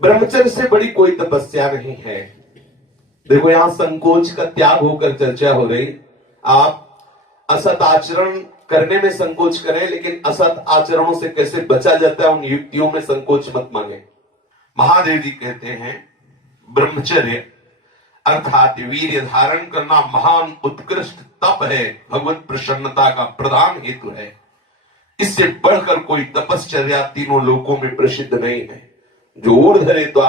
ब्रह्मचर्य से बड़ी कोई तपस्या नहीं है। देखो, यहां संकोच का त्याग होकर चर्चा हो रही। आप असत आचरण करने में संकोच करें, लेकिन असत आचरणों से कैसे बचा जाता है उन युक्तियों में संकोच मत मांगे। महादेव जी कहते हैं ब्रह्मचर्य अर्थात वीर्य धारण करना महान उत्कृष्ट तप है, भगवत प्रसन्नता का प्रधान हेतु है। इससे बढ़कर कोई तपश्चर्या तीनों लोकों में प्रसिद्ध नहीं है। जो ऊर्ध्वरेत्वा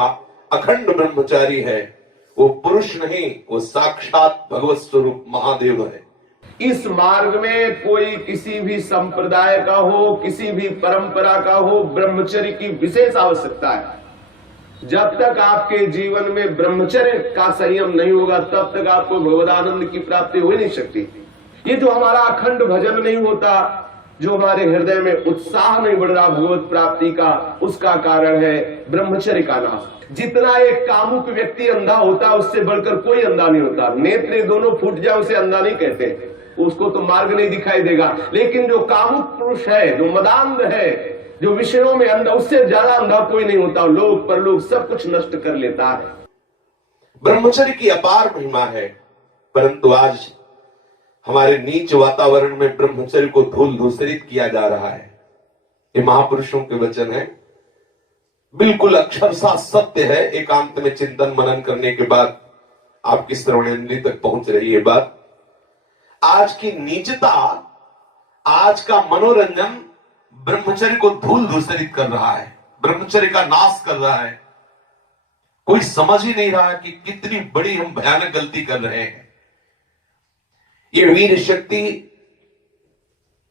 अखंड ब्रह्मचारी है वो पुरुष नहीं, वो साक्षात भगवत स्वरूप महादेव है। इस मार्ग में कोई किसी भी संप्रदाय का हो, किसी भी परंपरा का हो, ब्रह्मचर्य की विशेष आवश्यकता है। जब तक आपके जीवन में ब्रह्मचर्य का संयम नहीं होगा तब तक आपको भगवदानंद की प्राप्ति हो ही नहीं सकती। ये जो हमारा अखंड भजन नहीं होता, जो हमारे हृदय में उत्साह नहीं बढ़ रहा भगवत प्राप्ति का, उसका कारण है ब्रह्मचर्य का नाश। जितना एक कामुक व्यक्ति अंधा होता है उससे बढ़कर कोई अंधा नहीं होता। नेत्र दोनों फूट जाए उसे अंधा नहीं कहते, उसको तो मार्ग नहीं दिखाई देगा। लेकिन जो कामुक पुरुष है, जो मदांध है, जो विषयों में अंधा, उससे ज्यादा अंधा कोई नहीं होता। लोक परलोक सब कुछ नष्ट कर लेता है। ब्रह्मचर्य की अपार महिमा है, परंतु आज हमारे नीच वातावरण में ब्रह्मचर्य को धूल धूसरित किया जा रहा है। ये महापुरुषों के वचन है, बिल्कुल अक्षरशः सत्य है। एकांत में चिंतन मनन करने के बाद आपकी श्रवणेंद्रिय तक पहुंच रही है बात। आज की नीचता, आज का मनोरंजन ब्रह्मचर्य को धूल धूसरित कर रहा है, ब्रह्मचर्य का नाश कर रहा है। कोई समझ ही नहीं रहा कि कितनी बड़ी हम भयानक गलती कर रहे हैं। ये वीर शक्ति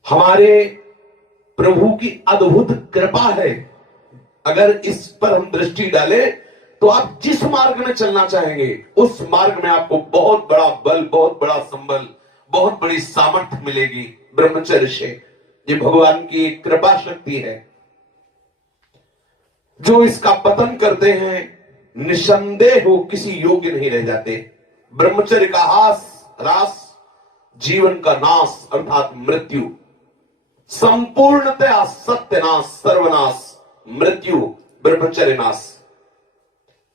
हमारे प्रभु की अद्भुत कृपा है। अगर इस पर हम दृष्टि डालें तो आप जिस मार्ग में चलना चाहेंगे उस मार्ग में आपको बहुत बड़ा बल, बहुत बड़ा संबल, बहुत बड़ी सामर्थ्य मिलेगी ब्रह्मचर्य से। ये भगवान की कृपा शक्ति है। जो इसका पतन करते हैं निसंदेह हो किसी योग्य नहीं रह जाते। ब्रह्मचर्य का ह्रास जीवन का नाश अर्थात मृत्यु, संपूर्णतया सत्यनाश, सर्वनाश, मृत्यु, ब्रह्मचर्य नाश,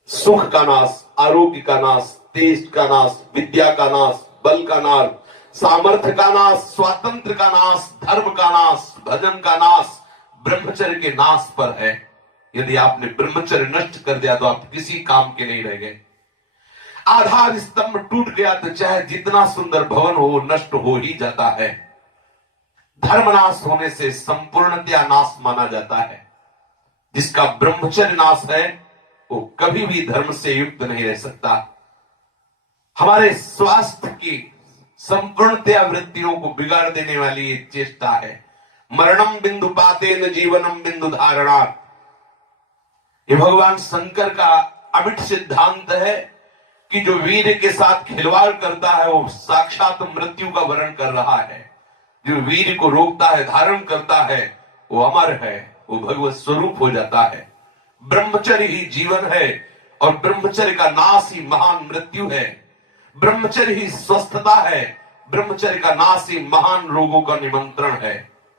सुख का नाश, आरोग्य का नाश, तेज का नाश, विद्या का नाश, बल का नाश, सामर्थ्य का नाश, स्वातंत्र का नाश, धर्म का नाश, भजन का नाश ब्रह्मचर्य के नाश पर है। यदि आपने ब्रह्मचर्य नष्ट कर दिया तो आप किसी काम के नहीं रह गए। आधार स्तंभ टूट गया तो चाहे जितना सुंदर भवन हो नष्ट हो ही जाता है। धर्मनाश होने से संपूर्णतया नाश माना जाता है। जिसका ब्रह्मचर्य नाश है वो कभी भी धर्म से युक्त नहीं रह सकता। हमारे स्वास्थ्य की संपूर्णतया वृत्तियों को बिगाड़ देने वाली ये चेष्टा है। मरणम बिंदु पातेन जीवनम बिंदु धारणात्। ये भगवान शंकर का अमिट सिद्धांत है कि जो वीर के साथ खिलवाड़ करता है वो साक्षात मृत्यु का वर्ण कर रहा है। जो वीर को रोकता है, धारण करता है, वो अमर है, वो भगवत स्वरूप हो जाता है। ब्रह्मचर्य ही जीवन है और ब्रह्मचर्य का नाश ही महान मृत्यु है। ब्रह्मचर्य ही स्वस्थता है, ब्रह्मचर्य का नाश ही महान रोगों का निमंत्रण है।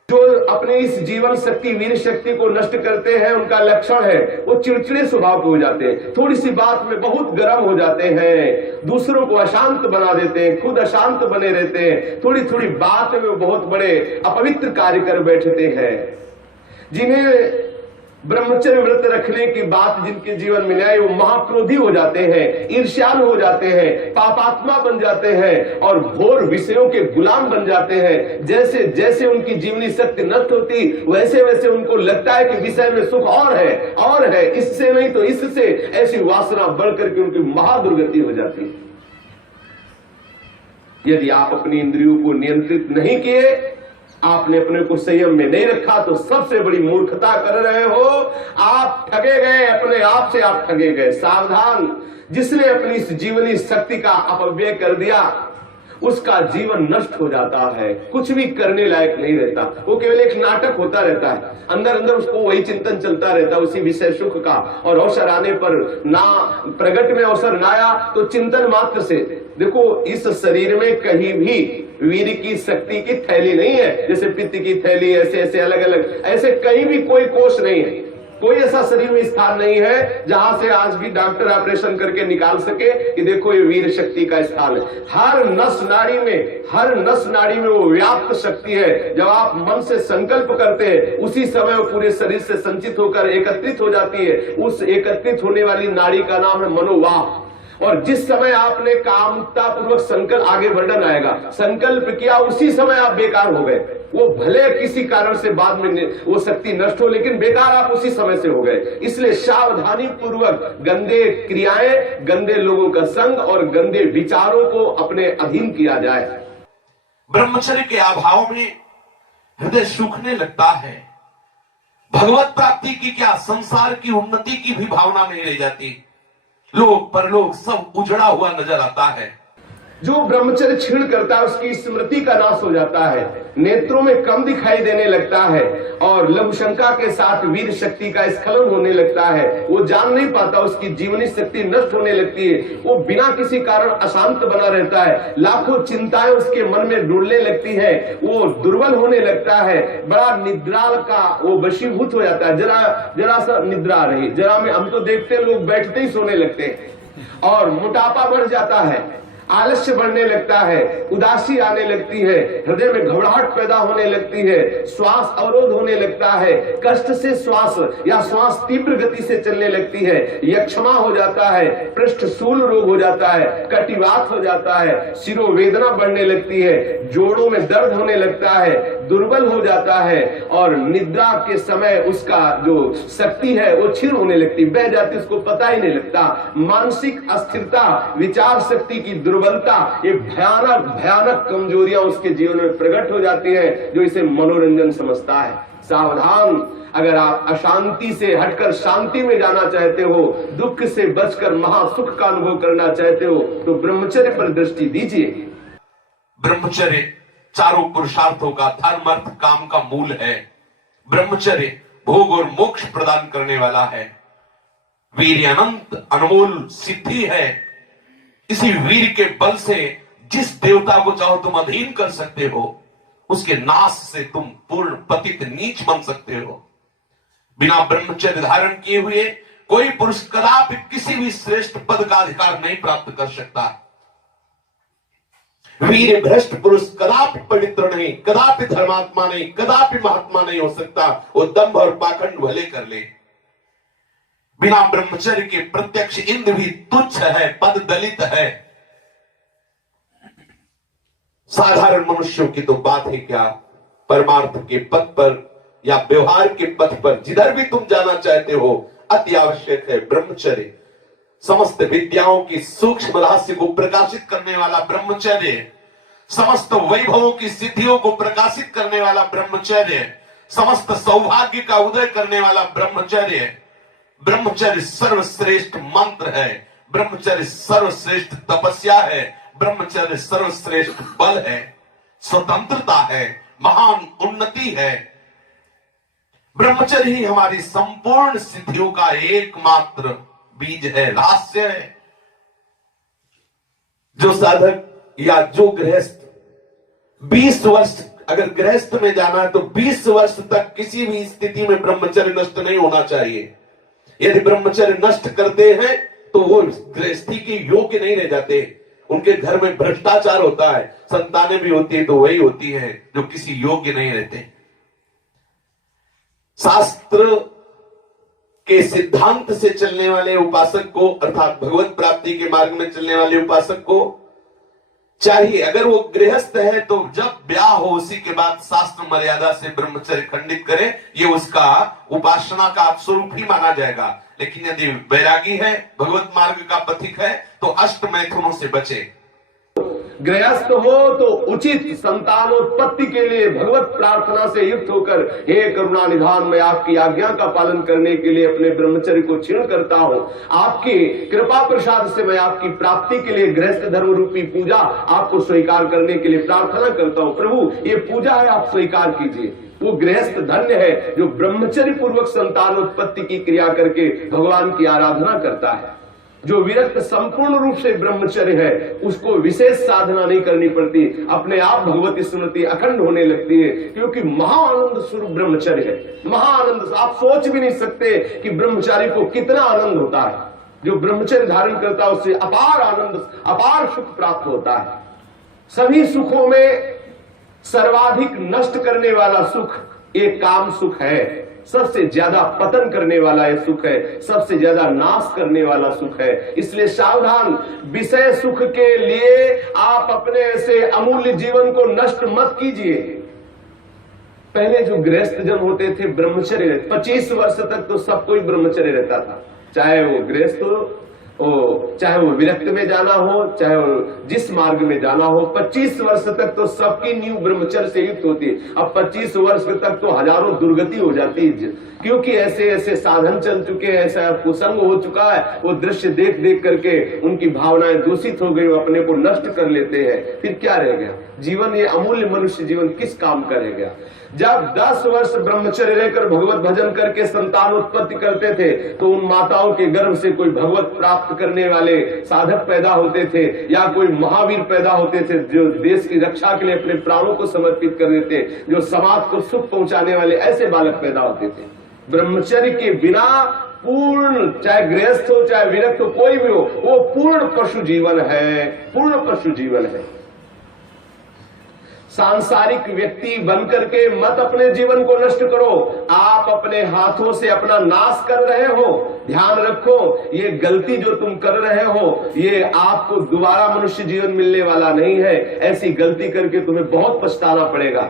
जो अपनी इस जीवन शक्ति, वीर शक्ति को नष्ट करते हैं उनका लक्षण है वो चिड़चिड़े स्वभाव के हो जाते हैं। थोड़ी सी बात में बहुत गर्म हो जाते हैं, दूसरों को अशांत बना देते हैं, खुद अशांत बने रहते हैं। थोड़ी थोड़ी बात में वो बहुत बड़े अपवित्र कार्य कर बैठते हैं। जिन्हें ब्रह्मचर्य व्रत रखने की बात जिनके जीवन में आए वो महाक्रोधी हो जाते हैं, ईर्ष्यालु हो जाते हैं, पापात्मा बन जाते हैं और घोर विषयों के गुलाम बन जाते हैं। जैसे जैसे उनकी जीवनी शक्ति नष्ट होती वैसे वैसे उनको लगता है कि विषय में सुख और है, इससे नहीं तो इससे, ऐसी वासना बढ़ करके उनकी महादुर्गति हो जाती है। यदि आप अपनी इंद्रियों को नियंत्रित नहीं किए, आपने अपने को संयम में नहीं रखा तो सबसे बड़ी मूर्खता कर रहे हो। आप ठगे गए, अपने आप से आप ठगे गए। सावधान, जिसने अपनी इस जीवनी शक्ति का अपव्यय कर दिया उसका जीवन नष्ट हो जाता है, कुछ भी करने लायक नहीं रहता। वो केवल एक नाटक होता रहता है, अंदर अंदर उसको वही चिंतन चलता रहता है उसी विषय सुख का। और अवसर आने पर ना प्रगट में अवसर ना आया तो चिंतन मात्र से। देखो, इस शरीर में कहीं भी वीर की शक्ति की थैली नहीं है। जैसे पित्त की थैली, ऐसे ऐसे अलग अलग, ऐसे कहीं भी कोई कोष नहीं है। कोई ऐसा शरीर में स्थान नहीं है जहां से आज भी डॉक्टर ऑपरेशन करके निकाल सके कि देखो ये वीर शक्ति का स्थान है। हर नस नाड़ी में वो व्याप्त शक्ति है। जब आप मन से संकल्प करते हैं उसी समय वो पूरे शरीर से संचित होकर एकत्रित हो जाती है। उस एकत्रित होने वाली नाड़ी का नाम है मनोवाह। और जिस समय आपने कामता पूर्वक संकल्प, आगे वर्णन आएगा, संकल्प किया उसी समय आप बेकार हो गए। वो भले किसी कारण से बाद में वो शक्ति नष्ट हो, लेकिन बेकार आप उसी समय से हो गए। इसलिए सावधानी पूर्वक गंदे क्रियाएं, गंदे लोगों का संग और गंदे विचारों को अपने अधीन किया जाए। ब्रह्मचर्य के अभाव में हृदय सूखने लगता है। भगवत प्राप्ति की क्या, संसार की उन्नति की भी भावना नहीं रह जाती। लोग परलोक सब उजड़ा हुआ नजर आता है। जो ब्रह्मचर्य छीण करता है उसकी स्मृति का नाश हो जाता है, नेत्रों में कम दिखाई देने लगता है और लघुशंका के साथ वीर शक्ति का स्खलन होने लगता है। वो जान नहीं पाता, उसकी जीवनी शक्ति नष्ट होने लगती है। वो बिना किसी कारण अशांत बना रहता है। लाखों चिंताएं उसके मन में डुलने लगती है। वो दुर्बल होने लगता है। बड़ा निद्राल का वो वशीभूत हो जाता है। जरा सा निद्रा रही, जरा में हम तो देखते हैं लोग बैठते ही सोने लगते हैं और मोटापा बढ़ जाता है, आलस्य बढ़ने लगता है, उदासी आने लगती है, हृदय में घबराहट पैदा होने लगती है, श्वास अवरोध होने लगता है, कष्ट से श्वास या श्वास तीव्र गति से चलने लगती है, यक्षमा हो जाता है, पृष्ठशूल रोग हो जाता है, कटिवात हो जाता है, शिरोवेदना बढ़ने लगती है, जोड़ों में दर्द होने लगता है, दुर्बल हो जाता है और निद्रा के समय उसका जो शक्ति है वो क्षीण होने लगती, बह जाती, उसको पता ही नहीं लगता। मानसिक अस्थिरता, विचार शक्ति की दुर्बलता, ये भयानक भयानक कमजोरियां उसके जीवन में प्रकट हो जाती है, जो इसे मनोरंजन समझता है। सावधान, अगर आप अशांति से हटकर शांति में जाना चाहते हो, दुख से बचकर महासुख का अनुभव करना चाहते हो, तो ब्रह्मचर्य पर दृष्टि दीजिए। ब्रह्मचर्य चारों पुरुषार्थों का, धर्म अर्थ काम का मूल है। ब्रह्मचर्य भोग और मोक्ष प्रदान करने वाला है। वीर अनंत अनमोल सिद्धि है। इसी वीर के बल से जिस देवता को चाहो तुम अधीन कर सकते हो, उसके नाश से तुम पूर्ण पतित नीच बन सकते हो। बिना ब्रह्मचर्य धारण किए हुए कोई पुरुष कदापि किसी भी श्रेष्ठ पद का अधिकार नहीं प्राप्त कर सकता। वीर भ्रष्ट पुरुष कदापि पवित्र नहीं, कदापि धर्मात्मा नहीं, कदापि महात्मा नहीं हो सकता। वो दंभ और पाखंड भले कर ले। बिना ब्रह्मचर्य के प्रत्यक्ष इंद्र भी तुच्छ है, पद दलित है। साधारण मनुष्यों की तो बात है क्या, परमार्थ के पथ पर या व्यवहार के पथ पर जिधर भी तुम जाना चाहते हो, अति आवश्यक है ब्रह्मचर्य। समस्त विद्याओं की सूक्ष्म रहस्य को प्रकाशित करने वाला ब्रह्मचर्य, समस्त वैभवों की सिद्धियों को प्रकाशित करने वाला ब्रह्मचर्य, समस्त सौभाग्य का उदय करने वाला ब्रह्मचर्य। ब्रह्मचर्य सर्वश्रेष्ठ मंत्र है, ब्रह्मचर्य सर्वश्रेष्ठ तपस्या है, ब्रह्मचर्य सर्वश्रेष्ठ बल है, स्वतंत्रता है, महान उन्नति है। ब्रह्मचर्य ही हमारी संपूर्ण सिद्धियों का एकमात्र बीज है, रहस्य है। जो साधक या जो गृहस्थ 20 वर्ष अगर गृहस्थ में जाना है तो 20 वर्ष तक किसी भी स्थिति में ब्रह्मचर्य नष्ट नहीं होना चाहिए। यदि ब्रह्मचर्य नष्ट करते हैं तो वो गृहस्थी के योग्य नहीं रह जाते। उनके घर में भ्रष्टाचार होता है, संतानें भी होती है तो वही होती है जो किसी योग्य नहीं रहते। शास्त्र के सिद्धांत से चलने वाले उपासक को, अर्थात भगवत प्राप्ति के मार्ग में चलने वाले उपासक को चाहिए, अगर वो गृहस्थ है तो जब ब्याह हो उसी के बाद शास्त्र मर्यादा से ब्रह्मचर्य खंडित करे, ये उसका उपासना का स्वरूप ही माना जाएगा। लेकिन यदि वैरागी है, भगवत मार्ग का पथिक है, तो अष्ट मैथुनों से बचे। गृहस्थ हो तो उचित संतानोत्पत्ति के लिए भगवत प्रार्थना से युक्त होकर, हे करुणा निधान, मैं आपकी आज्ञा का पालन करने के लिए अपने ब्रह्मचर्य को क्षीण करता हूँ। आपकी कृपा प्रसाद से मैं आपकी प्राप्ति के लिए गृहस्थ धर्म रूपी पूजा आपको स्वीकार करने के लिए प्रार्थना करता हूँ। प्रभु, ये पूजा है, आप स्वीकार कीजिए। वो गृहस्थ धन्य है जो ब्रह्मचर्य पूर्वक संतानोत्पत्ति की क्रिया करके भगवान की आराधना करता है। जो विरक्त संपूर्ण रूप से ब्रह्मचर्य है उसको विशेष साधना नहीं करनी पड़ती, अपने आप भगवती स्मृति अखंड होने लगती है, क्योंकि महाआनंद स्वरूप ब्रह्मचर्य है। महाआनंद, आप सोच भी नहीं सकते कि ब्रह्मचारी को कितना आनंद होता है। जो ब्रह्मचर्य धारण करता है उससे अपार आनंद, अपार सुख प्राप्त होता है। सभी सुखों में सर्वाधिक नष्ट करने वाला सुख एक काम सुख है, सबसे ज्यादा पतन करने वाला यह सुख है, सबसे ज्यादा नाश करने वाला सुख है। इसलिए सावधान, विषय सुख के लिए आप अपने ऐसे अमूल्य जीवन को नष्ट मत कीजिए। पहले जो गृहस्थ जन होते थे ब्रह्मचर्य, 25 वर्ष तक तो सब कोई ब्रह्मचर्य रहता था, चाहे वो गृहस्थ हो, चाहे वो विरक्त में जाना हो, चाहे वो जिस मार्ग में जाना हो। 25 वर्ष तक तो सबकी नींव ब्रह्मचर्य से युक्त होती है। अब 25 वर्ष तक तो हजारों दुर्गति हो जाती है, क्योंकि ऐसे ऐसे साधन चल चुके हैं, ऐसा कुसंग हो चुका है, वो दृश्य देख देख करके उनकी भावनाएं दूषित हो गई, वो अपने को नष्ट कर लेते हैं। फिर क्या रह गया जीवन? ये अमूल्य मनुष्य जीवन किस काम का रह गया? जब 10 वर्ष ब्रह्मचर्य रहकर भगवत भजन करके संतान उत्पत्ति करते थे तो उन माताओं के गर्भ से कोई भगवत प्राप्त करने वाले साधक पैदा होते थे, या कोई महावीर पैदा होते थे जो देश की रक्षा के लिए अपने प्राणों को समर्पित कर देते, जो समाज को सुख पहुंचाने वाले ऐसे बालक पैदा होते थे। ब्रह्मचर्य के बिना पूर्ण, चाहे गृहस्थ हो चाहे विरक्त हो, कोई भी हो, वो पूर्ण पशु जीवन है, पूर्ण पशु जीवन है। सांसारिक व्यक्ति बनकर के मत अपने जीवन को नष्ट करो, आप अपने हाथों से अपना नाश कर रहे हो। ध्यान रखो, ये गलती जो तुम कर रहे हो ये आपको दोबारा मनुष्य जीवन मिलने वाला नहीं है। ऐसी गलती करके तुम्हें बहुत पछताना पड़ेगा।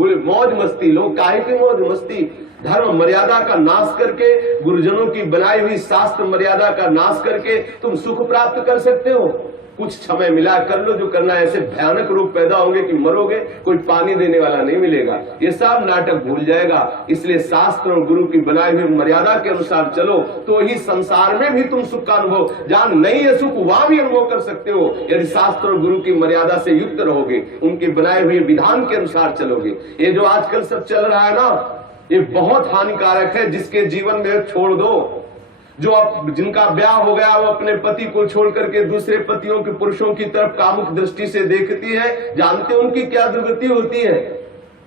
मौज मस्ती, लोग काहे की मौज मस्ती? धर्म मर्यादा का नाश करके, गुरुजनों की बनाई हुई शास्त्र मर्यादा का नाश करके तुम सुख प्राप्त कर सकते हो। कुछ समय मिला, कर लो जो करना है। ऐसे भयानक रोग पैदा होंगे कि मरोगे, कोई पानी देने वाला नहीं मिलेगा। ये सब नाटक भूल जाएगा। इसलिए शास्त्र और गुरु की बनाई हुई मर्यादा के अनुसार चलो, तो ही संसार में भी तुम सुख का अनुभव, जहां नहीं है सुख वहां भी अनुभव कर सकते हो, यदि शास्त्र और गुरु की मर्यादा से युक्त रहोगे, उनके बनाए हुए विधान के अनुसार चलोगे। ये जो आजकल सब चल रहा है ना, ये बहुत हानिकारक है। जिसके जीवन में छोड़ दो, जो जिनका ब्याह हो गया वो अपने पति को छोड़ करके दूसरे पतियों के, पुरुषों की तरफ कामुक दृष्टि से देखती है, जानते हैं उनकी क्या दुर्गति होती है?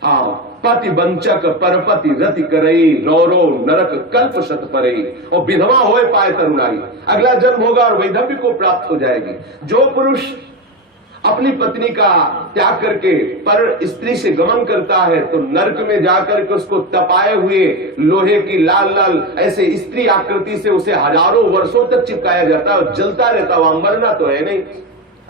हाँ, पति वंचक परपति रति करई, नौरो नरक कल्प शत परई, और विधवा होए पाए तरुणाई, अगला जन्म होगा और वैधव्य को प्राप्त हो जाएगी। जो पुरुष अपनी पत्नी का त्याग करके पर स्त्री से गमन करता है तो नरक में जाकर के उसको तपाए हुए लोहे की लाल लाल ऐसे स्त्री आकृति से उसे हजारों वर्षों तक चिपकाया जाता है और जलता रहता, वहां मरना तो है नहीं।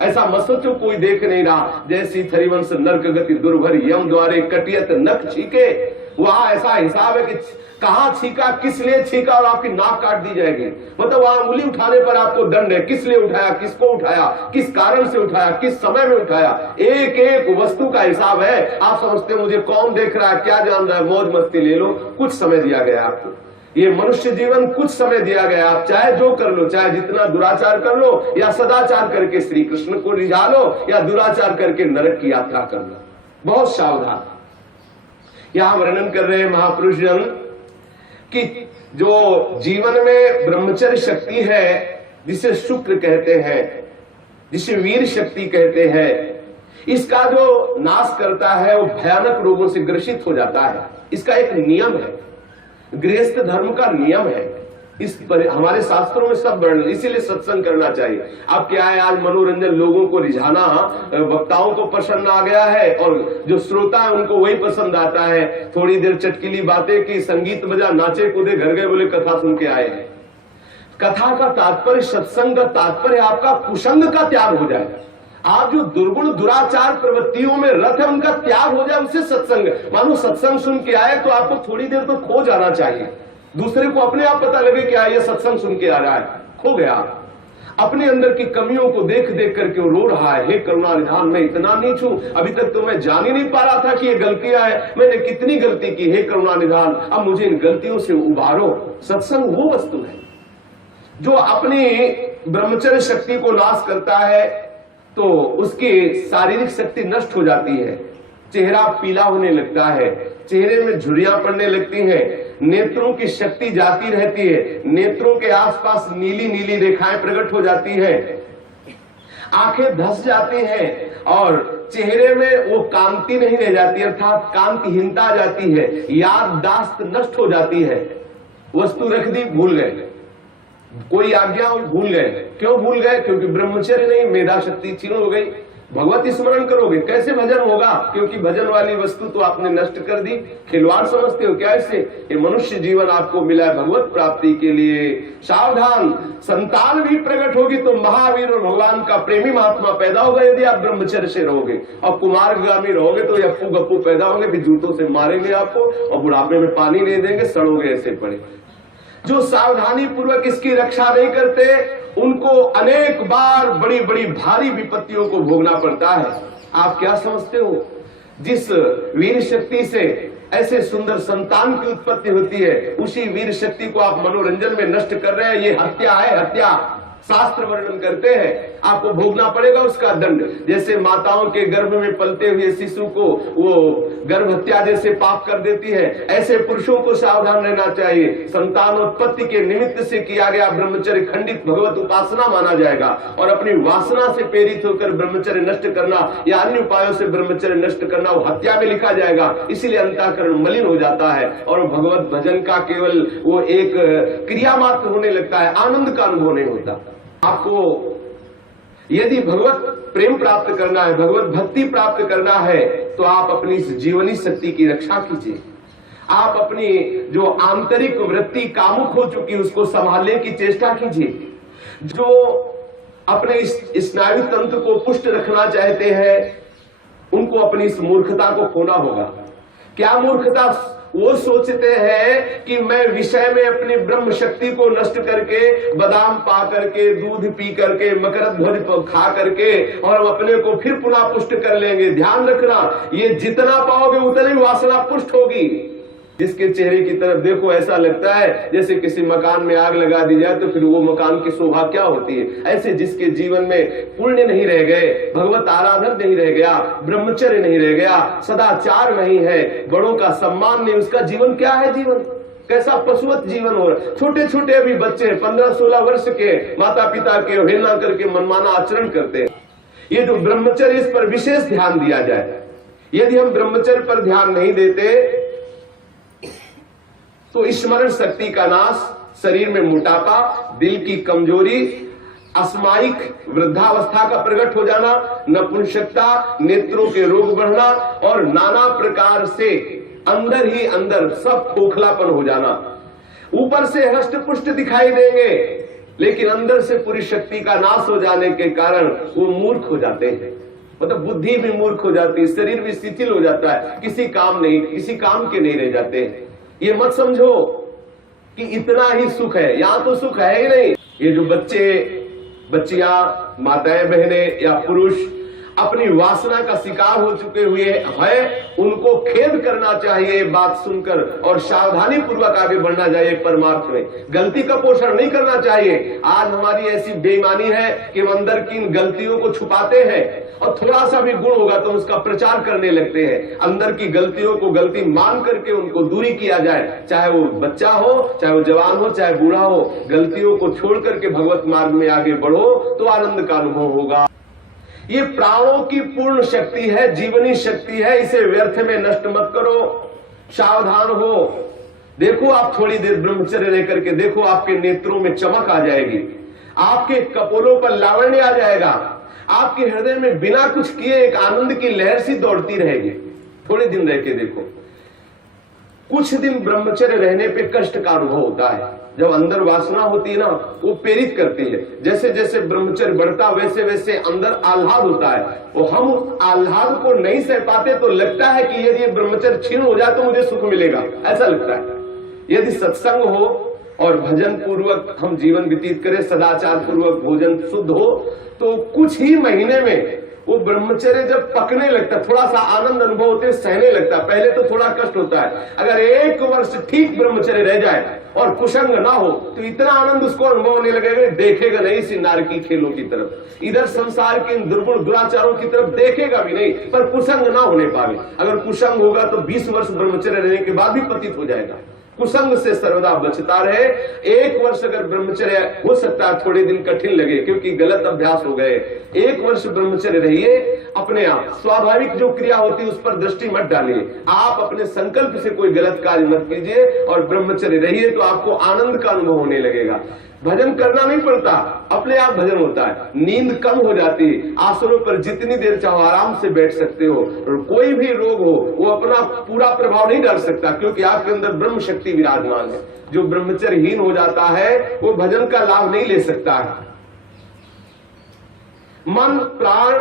ऐसा मत सोचो कोई देख नहीं रहा। जैसी थरिवंश नरक गति दुर्भर यम द्वारे कटियत नख छीके, वहां ऐसा हिसाब है कि कहां छीका, किस लिए छीका, और आपकी नाक काट दी जाएगी। मतलब वहां उंगली उठाने पर आपको दंड है, किस लिए उठाया, किसको उठाया, किस कारण से उठाया, किस समय में उठाया, एक एक वस्तु का हिसाब है। आप समझते मुझे कौन देख रहा है, क्या जान रहा है, मौज मस्ती ले लो। कुछ समय दिया गया आपको, ये मनुष्य जीवन कुछ समय दिया गया। आप चाहे जो कर लो, चाहे जितना दुराचार कर लो, या सदाचार करके श्री कृष्ण को रिझा लो, या दुराचार करके नरक की यात्रा कर लो। बहुत सावधान। यहां वर्णन कर रहे हैं महापुरुष जन कि जो जीवन में ब्रह्मचर्य शक्ति है, जिसे शुक्र कहते हैं, जिसे वीर शक्ति कहते हैं, इसका जो नाश करता है वो भयानक रोगों से ग्रसित हो जाता है। इसका एक नियम है, गृहस्थ धर्म का नियम है। इस पर हमारे शास्त्रों में सब वर्णन, इसीलिए सत्संग करना चाहिए। अब क्या है, आज मनोरंजन, लोगों को रिझाना, वक्ताओं को पसंद आ गया है और जो श्रोता है उनको वही पसंद आता है। थोड़ी देर चटकीली बातें की, संगीत बजा, नाचे कूदे, घर गए, बोले कथा सुन के आए हैं। कथा का तात्पर्य, सत्संग का तात्पर्य आपका कुसंग का त्याग हो जाए। आप जो दुर्गुण दुराचार प्रवृत्तियों में रत है उनका त्याग हो जाए, उससे सत्संग। मानो सत्संग सुन के आए तो आपको थोड़ी देर तो खो जाना चाहिए। दूसरे को अपने आप पता लगे कि ये सत्संग सुन के आ रहा है, खो गया। अपने अंदर की कमियों को देख देख करके वो रो रहा है, हे करुणा निधान, मैं इतना नीच हूं, अभी तक तो मैं जान ही नहीं पा रहा था कि ये गलतियां हैं, मैंने कितनी गलती की, हे करुणा निधान, अब मुझे इन गलतियों से उबारो। सत्संग वो वस्तु है जो अपनी ब्रह्मचर्य शक्ति को नाश करता है, तो उसकी शारीरिक शक्ति नष्ट हो जाती है। चेहरा पीला होने लगता है, चेहरे में झुर्रियां पड़ने लगती हैं, नेत्रों की शक्ति जाती रहती है, नेत्रों के आसपास नीली नीली रेखाएं प्रकट हो जाती है, आंखें धस जाती हैं और चेहरे में वो कांति नहीं रह जाती, अर्थात कांतिहीनता आ जाती है, याददाश्त नष्ट हो जाती है। वस्तु रख दी, भूल गए, कोई आज्ञा भूल गए। क्यों भूल गए? क्योंकि ब्रह्मचर्य नहीं, मेधा शक्ति क्षीण हो गई। भगवत स्मरण करोगे, कैसे भजन होगा? क्योंकि भजन वाली वस्तु तो आपने नष्ट कर दी। खिलवाड़ समझते हो क्या इससे? ये मनुष्य जीवन आपको मिला है भगवत प्राप्ति के लिए। सावधान, संतान भी प्रकट होगी तो महावीर और भगवान का प्रेमी महात्मा पैदा होगा यदि आप ब्रह्मचर्य से रहोगे। और कुमारगामी रहोगे तो अप्पू गप्पू पैदा होंगे, फिर जूतों से मारेंगे आपको और बुढ़ापे में पानी नहीं देंगे, सड़ोगे ऐसे पड़े। जो सावधानी पूर्वक इसकी रक्षा नहीं करते उनको अनेक बार बड़ी बड़ी भारी विपत्तियों को भोगना पड़ता है। आप क्या समझते हो? जिस वीर शक्ति से ऐसे सुंदर संतान की उत्पत्ति होती है, उसी वीर शक्ति को आप मनोरंजन में नष्ट कर रहे हैं। ये हत्या है, हत्या। शास्त्र वर्णन करते हैं आपको भोगना पड़ेगा उसका दंड। जैसे माताओं के गर्भ में पलते हुए शिशु को वो गर्भ हत्या जैसे पाप कर देती है, ऐसे पुरुषों को सावधान रहना चाहिए। संतानोत्पत्ति के निमित्त से किया गया ब्रह्मचर्य खंडित भगवत उपासना माना जाएगा और अपनी वासना से प्रेरित होकर ब्रह्मचर्य नष्ट करना या अन्य उपायों से ब्रह्मचर्य नष्ट करना वो हत्या में लिखा जाएगा। इसीलिए अंतःकरण मलिन हो जाता है और भगवत भजन का केवल वो एक क्रिया मात्र होने लगता है, आनंद का अनुभव नहीं होता। आपको यदि भगवत प्रेम प्राप्त करना है, भगवत भक्ति प्राप्त करना है, तो आप अपनी इस जीवनी शक्ति की रक्षा कीजिए। आप अपनी जो आंतरिक वृत्ति कामुक हो चुकी है उसको संभालने की चेष्टा कीजिए। जो अपने इस स्नायु तंत्र को पुष्ट रखना चाहते हैं उनको अपनी इस मूर्खता को खोना होगा। क्या मूर्खता? वो सोचते हैं कि मैं विषय में अपनी ब्रह्म शक्ति को नष्ट करके, बादाम पा करके, दूध पी करके, मकरंद ध्वज खा करके और अपने को फिर पुनः पुष्ट कर लेंगे। ध्यान रखना, ये जितना पाओगे उतनी वासना पुष्ट होगी। जिसके चेहरे की तरफ देखो ऐसा लगता है जैसे किसी मकान में आग लगा दी जाए तो फिर वो मकान की शोभा क्या होती है। ऐसे जिसके जीवन में पुण्य नहीं रह गए, भगवत आराधन नहीं रह गया, ब्रह्मचर्य नहीं रह गया, सदाचार नहीं है, बड़ों का सम्मान नहीं, उसका जीवन क्या है? जीवन कैसा पशुवत जीवन हो रहा है। छोटे छोटे अभी बच्चे 15-16 वर्ष के माता पिता के अवहेलना करके मनमाना आचरण करते हैं। ये जो ब्रह्मचर्य, इस पर विशेष ध्यान दिया जाए। यदि हम ब्रह्मचर्य पर ध्यान नहीं देते तो स्मरण शक्ति का नाश, शरीर में मोटापा, दिल की कमजोरी, अस्मायिक वृद्धावस्था का प्रकट हो जाना, नपुंसकता, नेत्रों के रोग बढ़ना और नाना प्रकार से अंदर ही अंदर सब खोखलापन हो जाना। ऊपर से हष्ट पुष्ट दिखाई देंगे लेकिन अंदर से पूरी शक्ति का नाश हो जाने के कारण वो मूर्ख हो जाते हैं। मतलब बुद्धि भी मूर्ख हो जाती है, शरीर भी शिथिल हो जाता है, किसी काम के नहीं रह जाते हैं। ये मत समझो कि इतना ही सुख है, यहां तो सुख है ही नहीं। ये जो बच्चे, बच्चियां, माताएं, बहनें या पुरुष अपनी वासना का शिकार हो चुके हुए हैं, उनको खेद करना चाहिए बात सुनकर और सावधानी पूर्वक आगे बढ़ना चाहिए परमार्थ में। गलती का पोषण नहीं करना चाहिए। आज हमारी ऐसी बेईमानी है कि हम अंदर की इन गलतियों को छुपाते हैं और थोड़ा सा भी गुण होगा तो उसका प्रचार करने लगते हैं। अंदर की गलतियों को गलती मान करके उनको दूरी किया जाए, चाहे वो बच्चा हो, चाहे वो जवान हो, चाहे बूढ़ा हो। गलतियों को छोड़ करके भगवत मार्ग में आगे बढ़ो तो आनंद का अनुभव होगा। ये प्राणों की पूर्ण शक्ति है, जीवनी शक्ति है, इसे व्यर्थ में नष्ट मत करो। सावधान हो। देखो आप थोड़ी देर ब्रह्मचर्य रह करके देखो, आपके नेत्रों में चमक आ जाएगी, आपके कपोलों पर लावण्य आ जाएगा, आपके हृदय में बिना कुछ किए एक आनंद की लहर सी दौड़ती रहेगी। थोड़े दिन रह के देखो। कुछ दिन ब्रह्मचर्य रहने पे कष्ट का अनुभव होता है। जब अंदर वासना होती है ना, वो प्रेरित करती है। जैसे जैसे ब्रह्मचर्य बढ़ता वैसे वैसे अंदर आह्लाद होता है। वो हम आह्लाद को नहीं सह पाते तो लगता है कि यदि ब्रह्मचर्य क्षीण हो जाए तो मुझे सुख मिलेगा, ऐसा लगता है। यदि सत्संग हो और भजन पूर्वक हम जीवन व्यतीत करें, सदाचार पूर्वक भोजन शुद्ध हो, तो कुछ ही महीने में वो ब्रह्मचर्य जब पकने लगता, थोड़ा सा आनंद अनुभव होते, सहने लगता, पहले तो थोड़ा कष्ट होता है। अगर 1 वर्ष ठीक ब्रह्मचर्य रह जाए और कुसंग ना हो तो इतना आनंद उसको अनुभव होने लगेगा, देखेगा नहीं इस नारकी खेलों की तरफ, इधर संसार के इन दुर्गुण दुराचारों की तरफ देखेगा भी नहीं, पर कुसंग ना होने पावे। अगर कुसंग होगा तो 20 वर्ष ब्रह्मचर्य रहने के बाद भी पतित हो जाएगा। कुसंग से सर्वदा बचता रहे। 1 वर्ष अगर ब्रह्मचर्य, हो सकता है थोड़े दिन कठिन लगे क्योंकि गलत अभ्यास हो गए, 1 वर्ष ब्रह्मचर्य रहिए। अपने आप स्वाभाविक जो क्रिया होती है उस पर दृष्टि मत डालिए, आप अपने संकल्प से कोई गलत कार्य मत कीजिए और ब्रह्मचर्य रहिए, तो आपको आनंद का अनुभव होने लगेगा। भजन करना नहीं पड़ता, अपने आप भजन होता है। नींद कम हो जाती है, आसनों पर जितनी देर चाहो आराम से बैठ सकते हो, और कोई भी रोग हो वो अपना पूरा प्रभाव नहीं डाल सकता, क्योंकि आपके अंदर ब्रह्म शक्ति विराजमान है। जो ब्रह्मचर्यहीन हो जाता है वो भजन का लाभ नहीं ले सकता है। मन, प्राण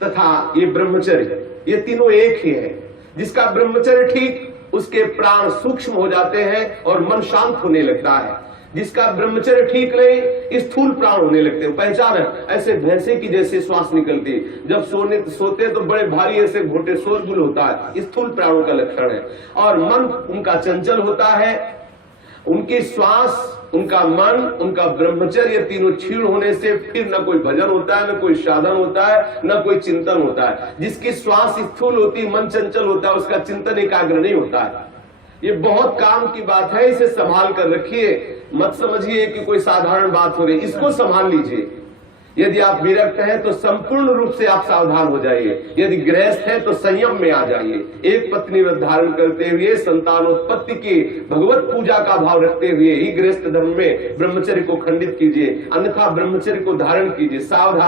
तथा ये ब्रह्मचर्य, ये तीनों एक ही है। जिसका ब्रह्मचर्य ठीक, उसके प्राण सूक्ष्म हो जाते हैं और मन शांत होने लगता है। जिसका ब्रह्मचर्य ठीक नहीं, स्थूल प्राण होने लगते हैं। पहचान है, ऐसे भैंसे की जैसे श्वास निकलती, जब सोते तो बड़े भारी ऐसे घोटे शोरगुल होता है, स्थूल प्राणों का लक्षण है। और मन उनका चंचल होता है, उनकी श्वास, उनका मन, उनका ब्रह्मचर्य, तीनों क्षीण होने से फिर न कोई भजन होता है, न कोई साधन होता है, न कोई चिंतन होता है। जिसकी श्वास स्थूल होती, मन चंचल होता है, उसका चिंतन एकाग्र नहीं होता है। ये बहुत काम की बात है, इसे संभाल कर रखिए। मत समझिए कि कोई साधारण बात हो रही, इसको संभाल लीजिए। यदि आप विरक्त हैं तो संपूर्ण रूप से आप सावधान हो जाइए। यदि गृहस्थ हैं तो संयम में आ जाइए। एक पत्नी व्रत धारण करते हुए, संतानोत्पत्ति की भगवत पूजा का भाव रखते हुए ही गृहस्थ धर्म में ब्रह्मचर्य को खंडित कीजिए, अन्यथा ब्रह्मचर्य को धारण कीजिए। सावधान